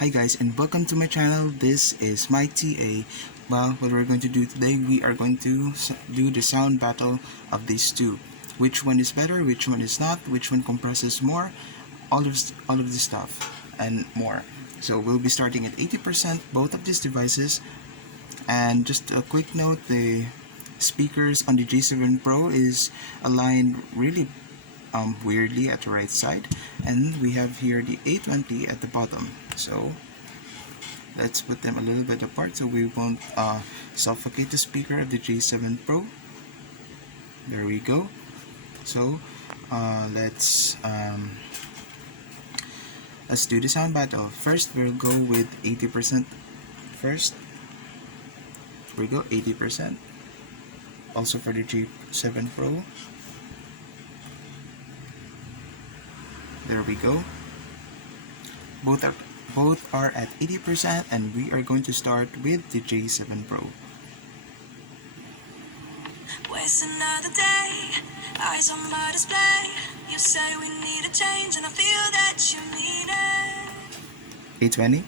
Hi guys, and welcome to my channel. This is my TA. Well, what we're going to do today, we are going to do the sound battle of these two. Which one is better, which one is not, which one compresses more, all of this stuff and more. So we'll be starting at 80% both of these devices. And just a quick note, the speakers on the J7 Pro is aligned really weirdly at the right side, and we have here the A20 at the bottom. So let's put them a little bit apart so we won't suffocate the speaker of the J7 Pro. There we go. So let's do the sound battle. First we'll go with 80% first. Here we go, 80%. Also for the J7 Pro. There we go. Both are at 80%, and we are going to start with the J7 Pro. Waste another day, eyes on my display. You say we need a change, and I feel that you mean it. A20.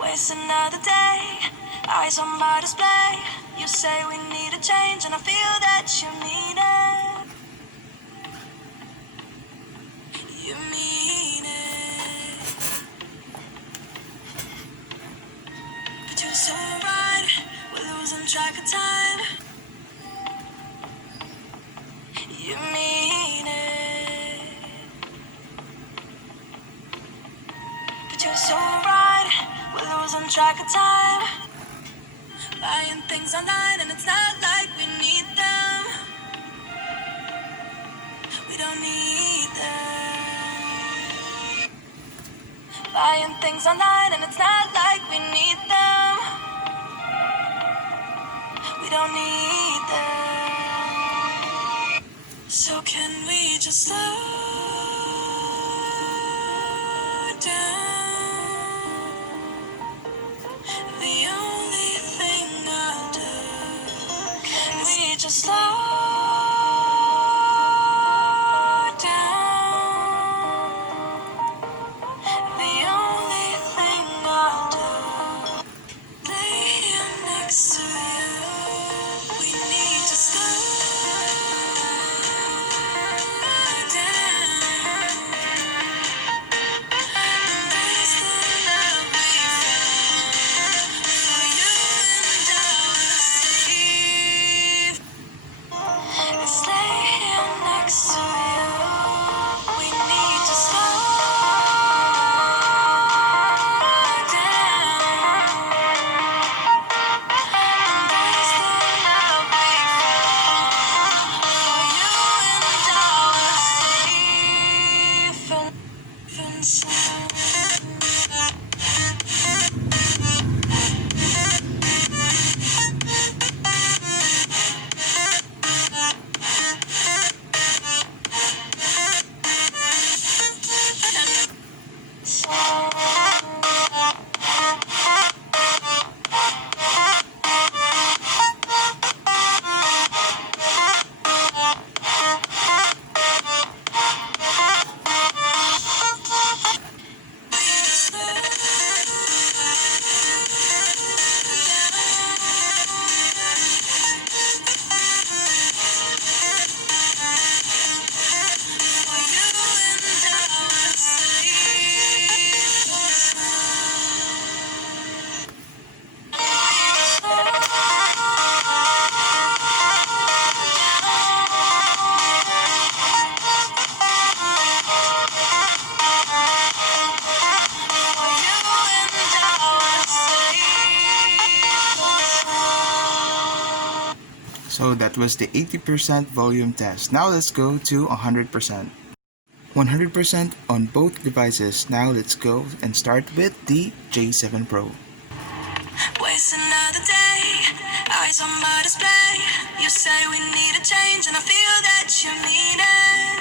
Waste another day, eyes on my display. You say we need a change, and I feel that you mean it. You mean it. But you're so right, we're losing track of time. You mean it. But you're so right, we're losing track of time. Buying things online and it's not like we need them. We don't need them. Buying things online and it's not like we need them. We don't need them. So can we just slow down? The only thing I'll do, can we just slow down? The only thing I'll do, lay here next to you. We need to slow down. Embrace the love we found. For you and I will safe. Let's lay here next to you. We need to slow down. Embrace the love we found. For you and I will safe and sound. So that was the 80% volume test. Now let's go to 100%. 100% on both devices. Now let's go and start with the J7 Pro. Waste another day, eyes on my display. You say we need a change, and I feel that you mean it.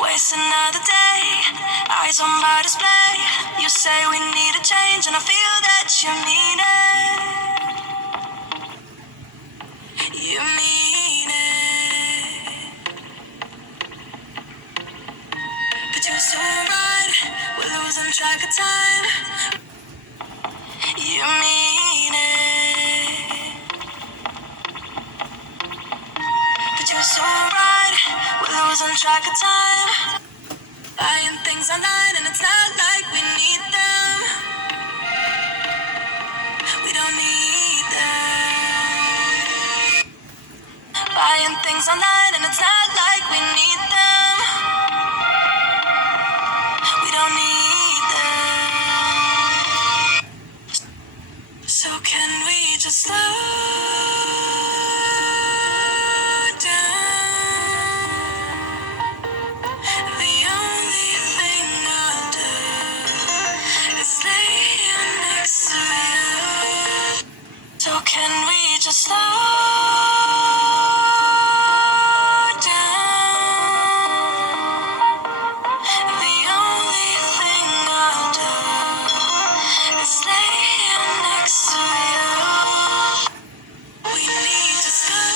Waste another day, eyes on my display. You say we need a change, and I feel that you mean it. You mean it. But you're so right, we're losing track of time. You mean it. But you're so right, we're losing track of time. Buying things online and it's not like we need them. We don't need them. Buying things online and it's not like we need them. We don't need them. So can we just slow down? The only thing I'll do is lay here next to you. So can we just slow down? The only thing I'll do is lay here next to you. We need to slow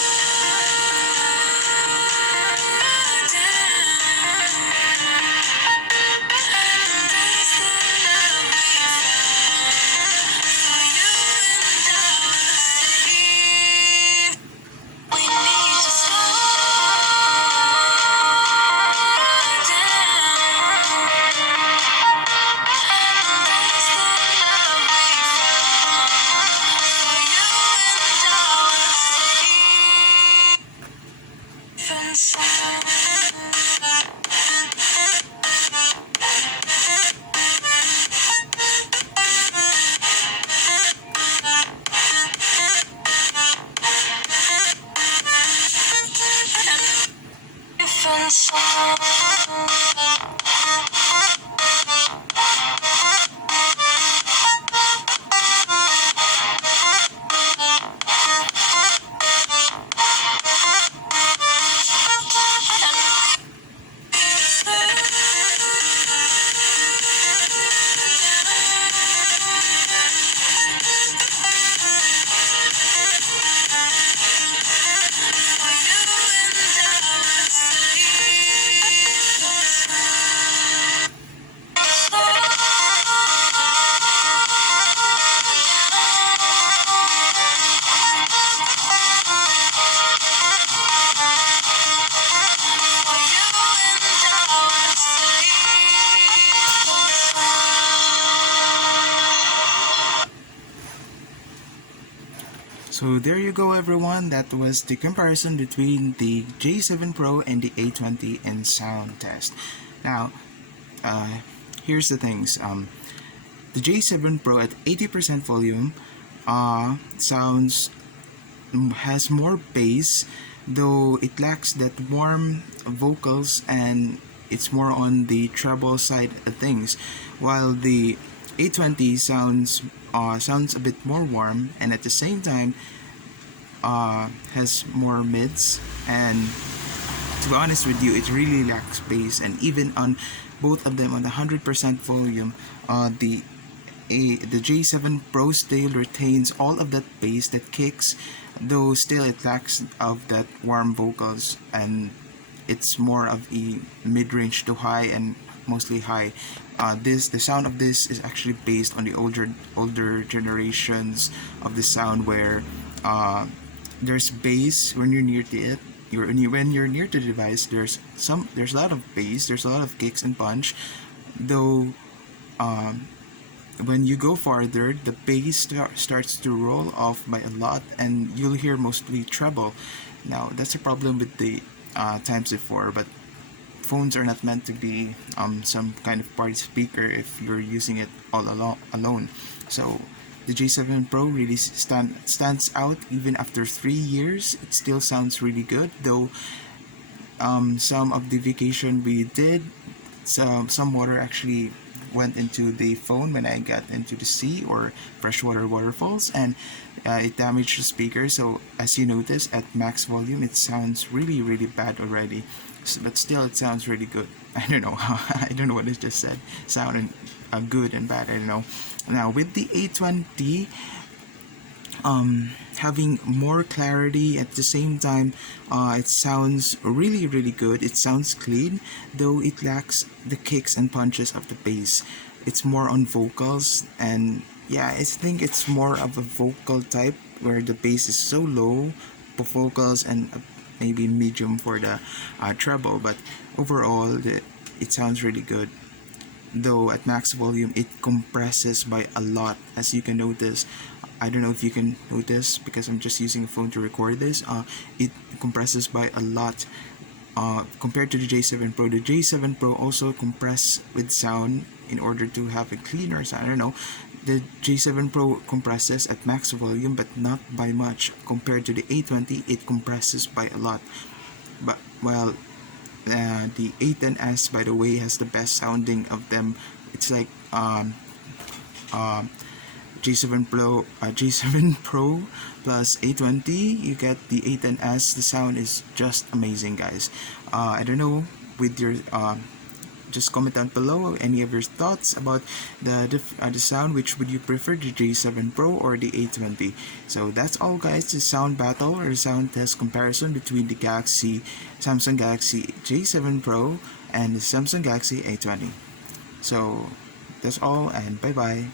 So there you go, everyone. That was the comparison between the J7 Pro and the A20 in sound test. Now, here's the things. The J7 Pro at 80% volume sounds has more bass, though it lacks that warm vocals and it's more on the treble side of things, while the A20 sounds a bit more warm and at the same time has more mids. And to be honest with you, it really lacks bass, and even on both of them on the 100% volume, the J7 Pro still retains all of that bass, that kicks, though still it lacks of that warm vocals, and it's more of a mid-range to high and mostly high. The sound of this is actually based on the older generations of the sound, where there's bass when you're near to it. When you're near to the device, there's a lot of bass, there's a lot of kicks and punch, though when you go farther, the bass starts to roll off by a lot, and you'll hear mostly treble. Now that's a problem with the times before, but phones are not meant to be some kind of party speaker if you're using it all alone. So the J7 Pro really stands out. Even after 3 years, it still sounds really good, though some of the vacation we did, some water actually went into the phone when I got into the sea or freshwater waterfalls, and it damaged the speaker. So as you notice, at max volume it sounds really bad already, but still it sounds really good. I don't know I don't know what it just said, sounding good and bad, I don't know. Now with the A20, having more clarity at the same time. It sounds really good. It sounds clean, though it lacks the kicks and punches of the bass. It's more on vocals, and yeah, I think it's more of a vocal type where the bass is so low for vocals and maybe medium for the treble. But overall, it sounds really good, though at max volume it compresses by a lot, as you can notice. I don't know if you can notice because I'm just using a phone to record this. It compresses by a lot compared to the J7 Pro. The J7 Pro also compress with sound in order to have a cleaner sound. I don't know. The J7 Pro compresses at max volume, but not by much. Compared to the A20, it compresses by a lot. But well, the A10s, by the way, has the best sounding of them. It's like J7 Pro, J7 Pro plus A20. You get the A10s. The sound is just amazing, guys. I don't know with your just comment down below any of your thoughts about the sound. Which would you prefer, the J7 Pro or the A20? So that's all, guys. The sound battle or sound test comparison between the Samsung Galaxy J7 Pro and the Samsung Galaxy A20. So that's all, and bye bye.